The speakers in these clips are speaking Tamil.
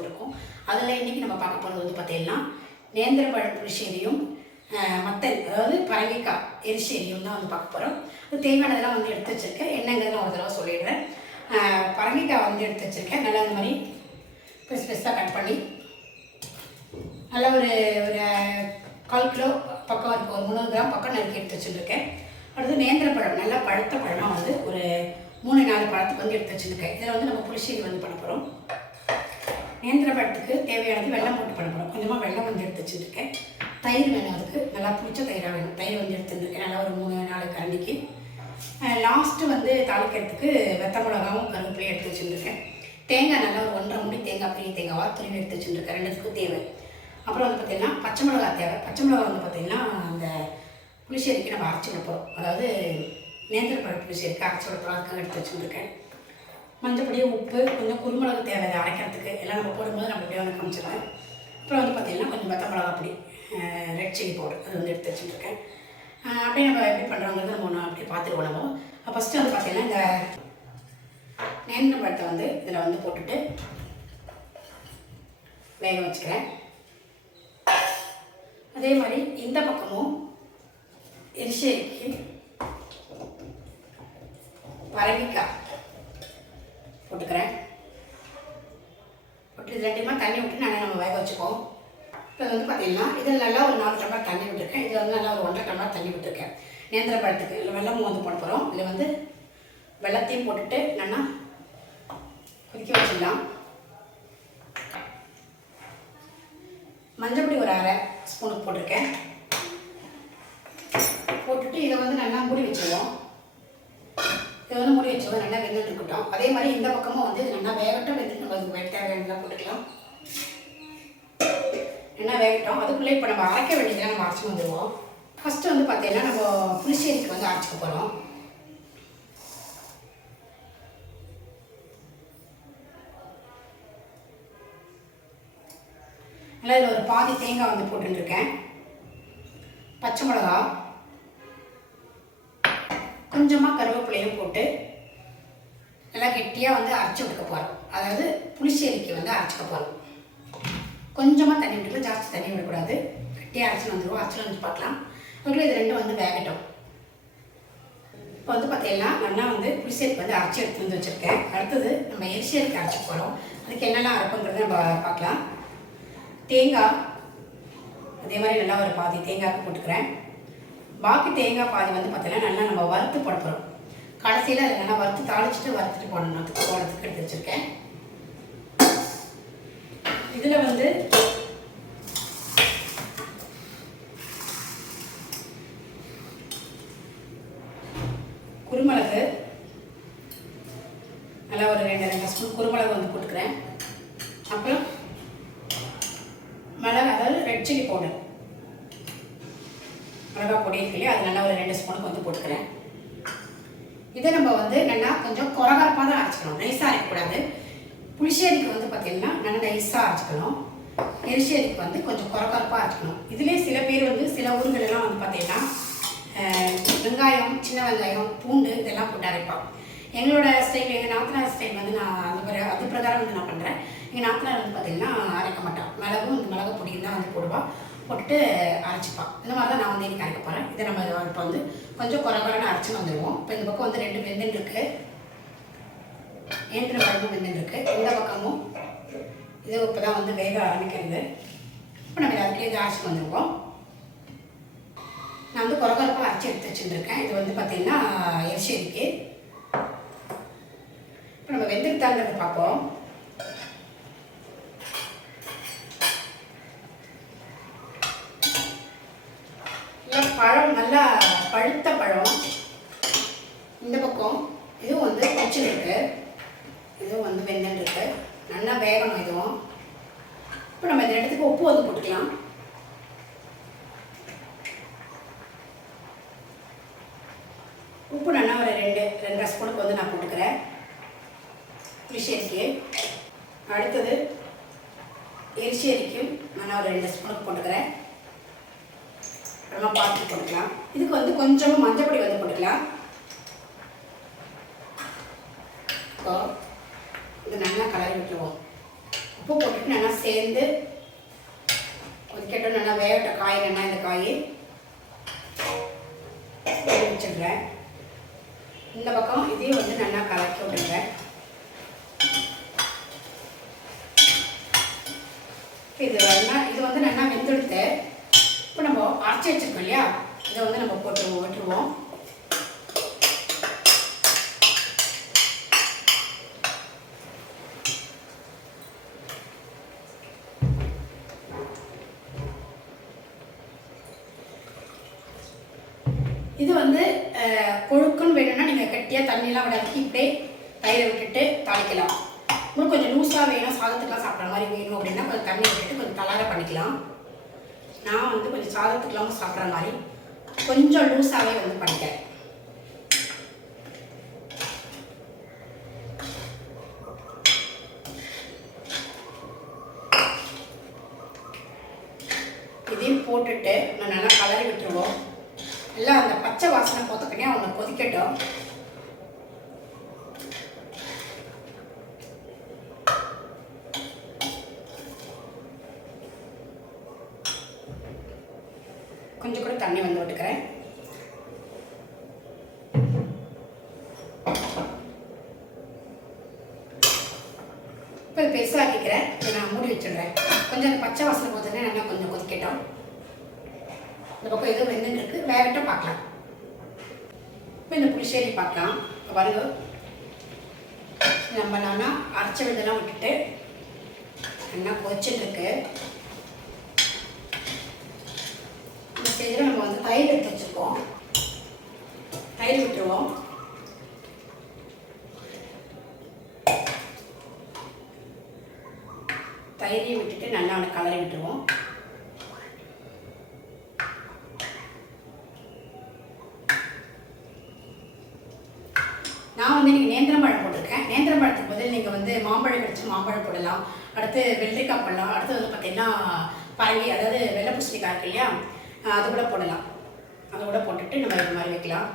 போட்டிருக்கோம். அதில் இன்றைக்கி நம்ம பார்க்க போகிறது வந்து பார்த்திங்கன்னா நேந்திரப்பழ புளிச்சேரியும் மத்தல், அதாவது பரங்கிக்காய் எரிசேரியும் தான் வந்து பார்க்க போகிறோம். அது தேவையானதெல்லாம் வந்து எடுத்து வச்சுருக்கேன். என்னங்கிறது நான் ஒரு தடவை சொல்லிடுறேன். பரங்கிக்காய் வந்து எடுத்து வச்சுருக்கேன். நல்லா இந்த மாதிரி பெருசு பெருசாக கட் பண்ணி நல்லா ஒரு 1/4 கிலோ பக்கம் இருக்கும், ஒரு 300 கிராம் பக்கம் நறுக்கி எடுத்து வச்சுருக்கேன். அடுத்து நேந்திரப்பழம், நல்லா பழுத்த பழமாக வந்து ஒரு 3-4 பழத்துக்கு வந்து எடுத்து வச்சுருக்கேன். இதில் வந்து நம்ம புளிச்சேரி வந்து பண்ண போகிறோம். நேந்திர பழத்துக்கு தேவையானது வெல்லம் போட்டு பண்ண போகிறோம். கொஞ்சமாக வெல்லம் வந்து எடுத்து வச்சுருக்கேன். தயிர் வேணும், அதுக்கு நல்லா பிடிச்ச தயிராக வேணும். தயிர் வந்து எடுத்துருக்கேன் நல்லா ஒரு 3-4 கரண்டிக்கு. லாஸ்ட்டு வந்து தாளிக்கிறதுக்கு வெத்த மிளகாவும் கருவேப்பிலையும் எடுத்து வச்சுருக்கேன். தேங்காய் நல்லா ஒரு 1.5 மூடி தேங்காய், பெரிய தேங்காவாக துருவி எடுத்து வச்சுருக்கேன். ரெண்டுத்துக்கும் தேவை. அப்புறம் வந்து பார்த்திங்கன்னா பச்சை மிளகா தேவை. பச்சை மிளகா வந்து பார்த்திங்கன்னா அந்த புளிச்சேரிக்கு நம்ம அரைச்சி விட போகிறோம். அதாவது நேந்திரப்பழ புளிச்சேரிக்கு அரைச்சி விட போகிறோம். அதுக்காக எடுத்து வச்சுருக்கேன். மஞ்சப்பொடி, உப்பு, கொஞ்சம் குருமிளகு தேவை அரைக்கிறதுக்கு. எல்லாம் நம்ம போடும்போது நம்ம அப்படியே வந்து காமிச்சிடுறேன். அப்புறம் வந்து பார்த்திங்கன்னா கொஞ்சம் வெத்த மிளகா பொடி, ரெட் சில்லி பவுடர், அது வந்து எடுத்து வச்சுருக்கேன். அப்படியே நம்ம எப்படி பண்ணுறோங்கிறது நம்ம ஒன்று அப்படி பார்த்துருவோம். நம்ம ஃபஸ்ட்டு வந்து பார்த்திங்கன்னா இந்த நேந்திர பழத்தை வந்து இதில் வந்து போட்டுட்டு வேக வச்சுக்கிறேன். அதே மாதிரி இந்த பக்கமும் எரிசேரிக்கு பரங்கிக்காய் போட்டுக்கிறேன். போட்டு இது 2 தண்ணி விட்டு நல்லா நம்ம வேக வச்சுப்போம். இப்போ வந்து பார்த்திங்கன்னா இதில் நல்லா ஒரு 4 டம்ளர் தண்ணி விட்டுருக்கேன். இதில் வந்து நல்லா ஒரு 1.5 டம்ளர் தண்ணி விட்டுருக்கேன். நேந்திர பழத்துக்கு இல்லை வெள்ளமும் வந்து போட போகிறோம். இதில் வந்து வெள்ளத்தையும் போட்டுட்டு நல்லா கொதிக்க வச்சிடலாம். மஞ்சப்பொடி ஒரு 1/2 ஸ்பூனுக்கு போட்டிருக்கேன். போட்டுட்டு இதை வந்து நல்லா மூடி வச்சுருவோம். இதை வந்து மூடி வச்சுருவோம். நல்லா வெந்துட்டு இருக்கட்டும். அதே மாதிரி இந்த பக்கமும் வந்து இது நல்லா வேகட்டும். வெந்துட்டு நம்ம தேவையானலாம் போட்டுக்கலாம். நல்லா வேகட்டும். அதுக்குள்ளே இப்போ நம்ம அரைக்க வேண்டியதெல்லாம் நம்ம அரைச்சி வந்துடுவோம். ஃபஸ்ட்டு வந்து பார்த்திங்கன்னா நம்ம புளிச்சேரிக்கு வந்து அரைச்சிக்க போகிறோம். நல்லா இதில் ஒரு பாதி தேங்காய் வந்து போட்டுருக்கேன். பச்சை மிளகா, கொஞ்சமாக கருவேப்பிலையும் போட்டு நல்லா கெட்டியாக வந்து அரைச்சி விட்டுக்க போகிறோம். அதாவது புளிச்சேரிக்கு வந்து அரைச்சிக்க போகிறோம். கொஞ்சமாக தண்ணி விட்டுக்கலாம், ஜாஸ்தி தண்ணி விடக்கூடாது. கெட்டியாக அரைச்சி வந்துடுவோம். அரைச்சி வந்து பார்க்கலாம். அதுக்குள்ளே இது 2 வந்து வேகட்டும். இப்போ வந்து பார்த்தீங்கன்னா நல்லா வந்து புளிச்சேரிக்கு வந்து அரைச்சி எடுத்து வந்து வச்சுருக்கேன். அடுத்தது நம்ம எரிசேரிக்கு அரைச்சி போகிறோம். அதுக்கு என்னெல்லாம் அரைப்புங்கிறத நம்ம பார்க்கலாம். தேங்காய் அதே மாதிரி நல்லா ஒரு பாதி தேங்காய்க்கு போட்டுக்கிறேன். பாக்கி தேங்காய் பாதி வந்து பார்த்தீங்கன்னா நல்லா நம்ம வறுத்து போட போகிறோம். கடைசியில் அதை நல்லா வறுத்து தாளிச்சிட்டு வறுத்துட்டு போடணும். அதுக்கு போடுறதுக்கு எடுத்து வச்சுருக்கேன். இதில் வந்து குருமிளகு நல்லா ஒரு 2 ஸ்பூன் குருமிளகு வந்து போட்டுக்கிறேன். அப்புறம் மிளகா, அதாவது ரெட் சில்லி பவுடர், மிளகா பொடி இருக்கு இல்லையா, அது நல்லா ஒரு 2 ஸ்பூனுக்கு வந்து போட்டுக்கிறேன். இதை நம்ம வந்து நல்லா கொஞ்சம் கொரகரப்பாக தான் அரைச்சிக்கணும். நைஸாக அரைக்கக்கூடாது. புளிச்சேரிக்கு வந்து பார்த்திங்கன்னா நல்லா நைஸாக அரைச்சிக்கணும். எரிசேரிக்கு வந்து கொஞ்சம் கொரகரப்பாக அரைச்சிக்கணும். இதுலேயே சில பேர் வந்து சில ஊர்களெல்லாம் வந்து பார்த்திங்கன்னா வெங்காயம், சின்ன வெங்காயம், பூண்டு இதெல்லாம் போட்டு அரைப்பாங்க. எங்களோட ஸ்டைல், எங்கள் நாத்தனார் ஸ்டைல் வந்து நான் அது பிரகாரம் வந்து நான் பண்ணுறேன். எங்கள் நாத்தனார் வந்து பார்த்திங்கன்னா அரைக்க மாட்டான். மிளகும் மிளகு பொடியும் தான் வந்து போடுவாள். போட்டுட்டு அரைச்சிப்பான். இந்த மாதிரி தான் நான் வந்து இன்றைக்கி அரைக்க போகிறேன். இதை நம்ம இப்போ வந்து கொஞ்சம் குறகுறன்னு அரைச்சி வந்துடுவோம். இப்போ இந்த பக்கம் வந்து 2 வெந்துன்னு இருக்குது. நேந்திர பழமும் வெந்துன்னு இருக்குது. இந்த பக்கமும் இது இப்போ தான் வந்து வேக ஆரம்பிக்கிறது. இப்போ நம்ம அதுலேயே இதை அரைச்சி வந்துடுவோம். நான் வந்து குறகுறப்பாக அரைச்சி எடுத்து வச்சுருக்கேன். இது வந்து பார்த்திங்கன்னா எரிசேரிக்கு. இப்போ நம்ம வெந்துட்டாங்கிறத பார்ப்போம். பழம் நல்லா பழுத்த பழம். இந்த பக்கம் இதுவும் வந்து கொச்சில் இருக்கு. இதுவும் வந்து வெந்துட்டு இருக்கு. நல்லா வேகணும் இதுவும். இப்போ நம்ம இந்த இடத்துக்கு உப்பு வந்து போட்டுக்கலாம். உப்பு நல்லா ஒரு 2 ஸ்பூனுக்கு வந்து நான் போட்டுக்கிறேன் புளிச்சேரிக்கு. அடுத்தது எரிசேரிக்கும் நல்லா ஒரு 2 ஸ்பூனுக்கு போட்டுக்கிறேன். அப்புறமா பார்த்து போட்டுக்கலாம். இதுக்கு வந்து கொஞ்சமாக மஞ்சப்பொடி வந்து போட்டுக்கலாம். இப்போ இது நல்லா கலரி விட்டுருவோம். உப்பு போட்டுட்டு நல்லா சேர்ந்து கொதிக்கட்டும். நல்லா வேகட்ட காய், நல்லா இந்த காய் வச்சுடுறேன். இந்த பக்கம் இதையும் வந்து நல்லா கலக்கி விட்டுருங்க. இது வந்து நல்லா வெந்தெடுத்து இப்போ நம்ம அரைச்சி வச்சுருக்கோம் இல்லையா, இதை வந்து நம்ம விட்டுருவோம். இது வந்து கொழுக்குன்னு வேணும்னா நீங்கள் கட்டியாக தண்ணியெலாம் விடாக்கி இப்படியே தயிரை விட்டுட்டு தாளிக்கலாம். இன்னும் கொஞ்சம் லூஸாக வேணும், சாதத்துக்கெலாம் சாப்பிட்ற மாதிரி வேணும் அப்படின்னா கொஞ்சம் தண்ணி விட்டுட்டு கொஞ்சம் தளார பண்ணிக்கலாம். நான் வந்து கொஞ்சம் சாதத்துக்கெலாம் சாப்பிட்ற மாதிரி கொஞ்சம் லூஸாகவே வந்து பண்ணிக்கிறேன். இதையும் போட்டுட்டு நான் நல்லா கலரி விட்டுருவோம். எல்லாம் அந்த பச்சை வாசனை போத்துக்கிட்டே அவங்க கொதிக்கட்டும். கொஞ்சம் கூட தண்ணி வந்து விட்டுக்கிறேன். இப்போ இது பெருசாக்கிக்கிறேன். இதை நான் மூடி வச்சுடுறேன். கொஞ்சம் அந்த பச்சை வாசனை போதுன்னே நல்லா கொஞ்சம் கொதிக்கட்டும். இந்த பக்கம் எதுவும் வெந்துன்னு இருக்குது, வேகட்டும் பார்க்கலாம். இப்போ இந்த புளிச்சேரி பார்க்கலாம். இப்போ பாருங்க, நம்ம நல்லா அரைச்ச விதெல்லாம் விட்டுட்டு நல்லா கொதிச்சுட்டு இருக்கு. இந்த ஸ்டேஜில் நம்ம வந்து தயிர் எடுத்து வச்சுருக்கோம். தயிர் விட்டுருவோம். தயிரை விட்டுட்டு நல்லா அவனை கலரி விட்டுருவோம். நான் வந்து இன்றைக்கி நேந்திரம் பழம் போட்டிருக்கேன். நேந்திரம் பழத்துக்கு பதில் நீங்கள் வந்து மாம்பழம் கிடச்சி மாம்பழம் போடலாம். அடுத்து வெள்ளரிக்காய் போடலாம். அடுத்து வந்து பார்த்திங்கன்னா பரங்கி, அதாவது வெள்ளை பூசணிக்காய் இருக்கு இல்லையா, அது கூட போடலாம். அதை கூட போட்டுட்டு நம்ம இது மாதிரி வைக்கலாம்.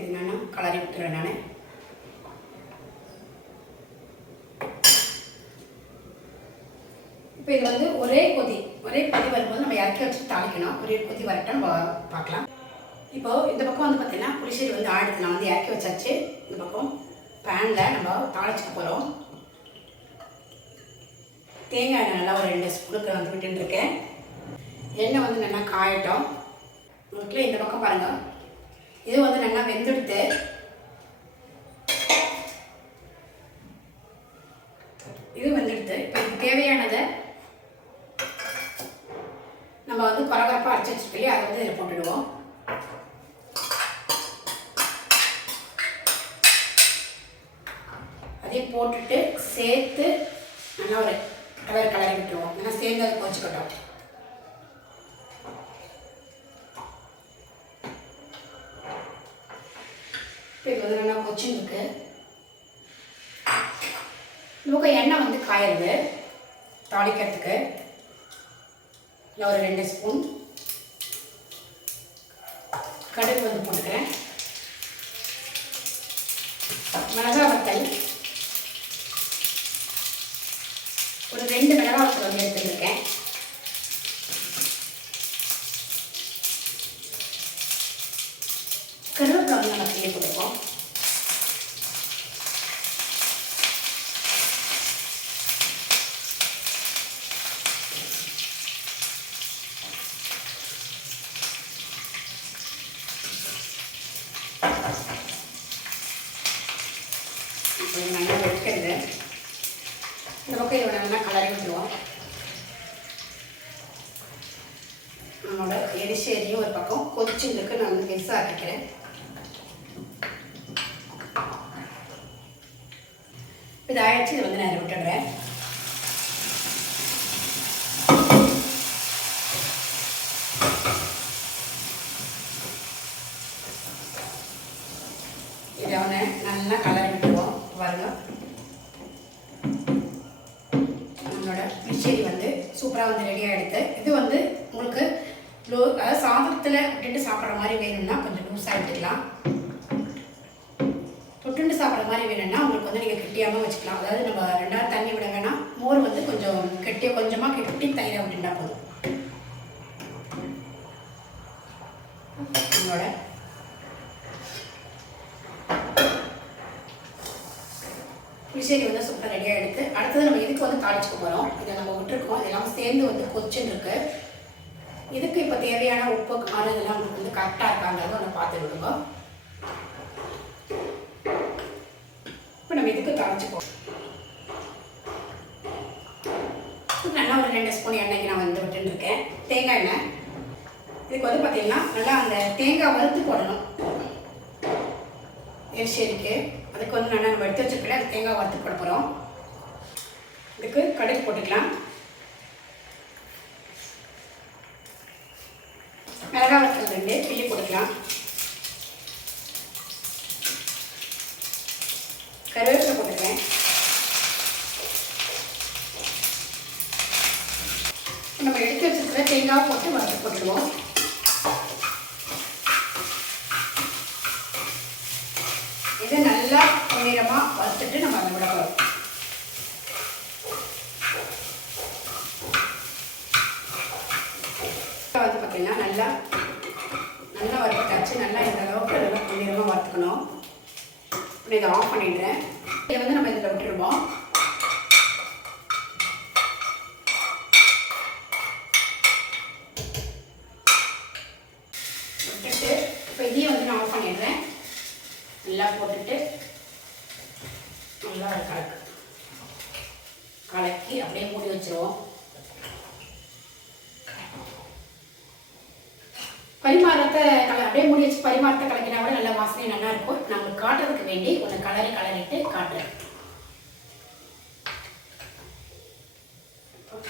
இது நான் கலரி விட்டுருவேன். நான் இப்போ இது வந்து ஒரே கொதி வரும்போது நம்ம இறக்கி வச்சு தாளிக்கணும். ஒரே கொதி வரட்டும், நம்ம பார்க்கலாம். இப்போது இந்த பக்கம் வந்து பார்த்திங்கன்னா புளிச்சேரி வந்து ஆடுத்து நான் வந்து இறக்கி வச்சாச்சு. இந்த பக்கம் பேனில் நம்ம தாளிச்சுக்க போகிறோம். தேங்காய் எண்ணெய் நல்லா ஒரு 2 ஸ்பூனுக்கு வந்து விட்டுருக்கேன். எண்ணெய் வந்து நல்லா காயட்டும். உங்களுக்கு இந்த பக்கம் பாருங்கள், இது வந்து நல்லா வெந்தெடுத்து இப்போ இதுக்கு தேவையானதை நம்ம வந்து பரபரப்பாக அரைச்சி வச்சுருக்கோம், அதை வந்து இதில் போட்டுடுவோம். அதையும் போட்டுட்டு சேர்த்து நல்லா ஒரு கலரி விட்டுருவோம். ஏன்னா சேர்ந்து அதை கொதிச்சுக்கட்டும். இப்போ இது வந்து நல்லா கொச்சின்னு நமக்கு எண்ணெய் வந்து காயிடுது தாளிக்கிறதுக்கு. இல்லை ஒரு 2 ஸ்பூன் கடுகு வந்து போட்டுக்கிறேன். மிளகாய் வத்தல் ஒரு 2 மிளகாய் வத்தல் வந்து எடுத்துருக்கேன். கருவேப்பிலை வந்து நம்ம கிள்ளி போட்டுப்போம். நல்லா வெட்கிறது. இந்த பக்கம் இதோட நல்லா கலரி விட்டுருவோம். நம்மளோட எரிசேரியும் ஒரு பக்கம் கொதிச்சுருக்கு. நான் வந்து பெருசாக ஆக்கிக்கிறேன். இது ஆயிடுச்சு. இதை வந்து நான் விட்டுடுறேன். இதை வந்து நல்லா கலரி விட்டுருவோம். பாருங்க, நம்மளோட புளிச்சேரி வந்து சூப்பராக வந்து ரெடியாக எடுத்து. இது வந்து உங்களுக்கு அதாவது சாதத்தில் விட்டுட்டு சாப்பிட்ற மாதிரி வேணும்னா கொஞ்சம் லூஸாக எடுத்துக்கலாம். உருண்டு சாப்பிட்ற மாதிரி வேணும்னா உங்களுக்கு வந்து நீங்கள் கெட்டியாகவும் வச்சுக்கலாம். அதாவது நம்ம 2 தண்ணி விட வேணாம். மோர் வந்து கொஞ்சம் கொஞ்சமாக கெட்டி தயிரை விட்டுண்டா போதும். நம்மளோட புளிச்சேரி வந்து சூப்பராக ரெடியாக எடுத்து அடுத்தது நம்ம இதுக்கு வந்து தாளிச்சுக்க போகிறோம். இதை நம்ம விட்டுருக்கோம். இதெல்லாம் சேர்ந்து வந்து கொச்சின்னு இருக்கு. இதுக்கு இப்போ தேவையான உப்பு காரம் இதெல்லாம் உங்களுக்கு வந்து கரெக்டாக இருக்காங்கிறத ஒன்று பார்த்து விடுங்க. இப்போ நம்ம இதுக்கு தாளிச்சுப்போம். நல்லா ஒரு 2 ஸ்பூன் எண்ணெய்க்கு நான் வந்து விட்டுருக்கேன். தேங்காய் எண்ணெய். இதுக்கு வந்து பார்த்தீங்கன்னா நல்லா அந்த தேங்காய் வறுத்து போடணும். எரிசேரிக்கு அதுக்கு வந்து நல்லா நம்ம எடுத்து வச்சுருக்கல அது தேங்காய் வறுத்து போட போகிறோம். இதுக்கு கடுகு போட்டுக்கலாம். மிளகாய் வத்தல் 2 கிள்ளி போட்டுக்கலாம். கருவேப்பிலை போட்டுக்கிறேன். நம்ம எடுத்து வச்சுருக்கிற தேங்காய் போட்டு வறுத்து போட்டுடுவோம். இதை நல்லா பொன்னிறமாக வறுத்துட்டு நம்ம அதை விட போகிறோம். வந்து பார்த்தீங்கன்னா நல்லா வறுத்தாச்சு. நல்லா இந்த அளவுக்கு நல்லா பொன்னிறமாக வறுத்துக்கணும். இப்போ இதை ஆஃப் பண்ணிடுறேன். இதை வந்து நம்ம இதில் விட்டுருவோம். விட்டுட்டு இப்போ இதையும் வந்து நான் ஆஃப் பண்ணிடுறேன். நல்லா போட்டுட்டு நல்லா கலக்கி அப்படியே மூடி வச்சிருவோம். பரிமாறத்தை அப்படியே மூடி வச்சு பரிமாறத்தை கலக்கினா கூட நல்ல வாசனை நல்லா இருக்கும். நான் உங்களுக்கு காட்டுறதுக்கு வேண்டி ஒன்று கலரிட்டு காட்டுறேன்.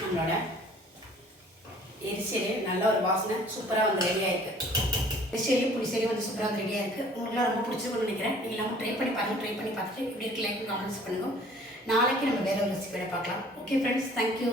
நம்மளோட எரிசேரி நல்ல ஒரு வாசனை சூப்பராக வந்து ரெடியாக இருக்குது. எரிசேரி புளிசேரி வந்து சூப்பராக வந்து ரெடியாக இருக்குது. உங்களுக்குலாம் ரொம்ப பிடிச்சிருக்குன்னு நினைக்கிறேன். நீங்கள் எல்லாமே ட்ரை பண்ணி பாருங்கள். ட்ரை பண்ணி பார்த்துட்டு இப்படி இருக்கு லைக் கமெண்ட்ஸ் பண்ணுங்கள். நாளைக்கு நம்ம வேறு ஒரு ரெசிபியோட பார்க்கலாம். Okay friends, thank you.